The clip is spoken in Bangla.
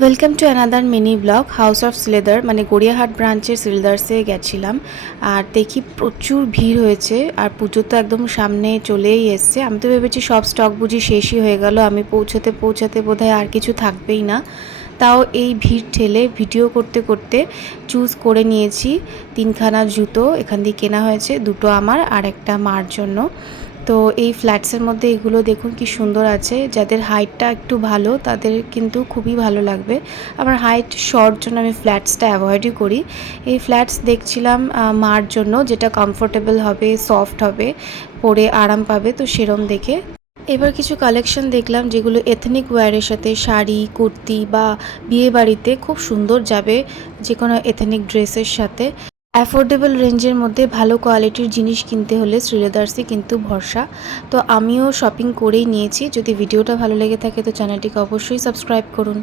Welcome to another mini blog house of সিলেদার, মানে গড়িয়াহাট ব্রাঞ্চের সিলদার্সে গেছিলাম। আর দেখি প্রচুর ভিড় হয়েছে, আর পুজো তো একদম সামনে চলেই এসছে। আমি তো ভেবেছি সব স্টক বুঝি শেষই হয়ে গেল, আমি পৌঁছাতে পৌঁছাতে বোধহয় আর কিছু থাকবেই না। তাও এই ভিড় ঠেলে ভিডিও করতে করতে চুজ করে নিয়েছি তিনখানা জুতো। এখান দিয়ে কেনা হয়েছে, দুটো আমার আর একটা মার জন্য। তো এই ফ্ল্যাটসের মধ্যে এগুলো দেখুন কি সুন্দর আছে। যাদের হাইটটা একটু ভালো তাদের কিন্তু খুবই ভালো লাগবে। আমার হাইট শর্ট জন্য আমি ফ্ল্যাটসটা অ্যাভয়েডই করি। এই ফ্ল্যাটস দেখছিলাম মার জন্য, যেটা কমফোর্টেবল হবে, সফট হবে, পরে আরাম পাবে, তো সেরম দেখে এবার কিছু কালেকশন দেখলাম যেগুলো এথনিক ওয়্যারের সাথে শাড়ি, কুর্তি বা বিয়ে বাড়িতে খুব সুন্দর যাবে, যে কোনো এথনিক ড্রেসের সাথে। অ্যাফোর্ডেবল রেঞ্জের মধ্যে ভালো কোয়ালিটির জিনিস কিনতে হলে শ্রীলেদার্সই কিন্তু ভরসা। তো আমিও শপিং করেই নিয়েছি। যদি ভিডিওটা ভালো লেগে থাকে তো চ্যানেলটিকে অবশ্যই সাবস্ক্রাইব করুন।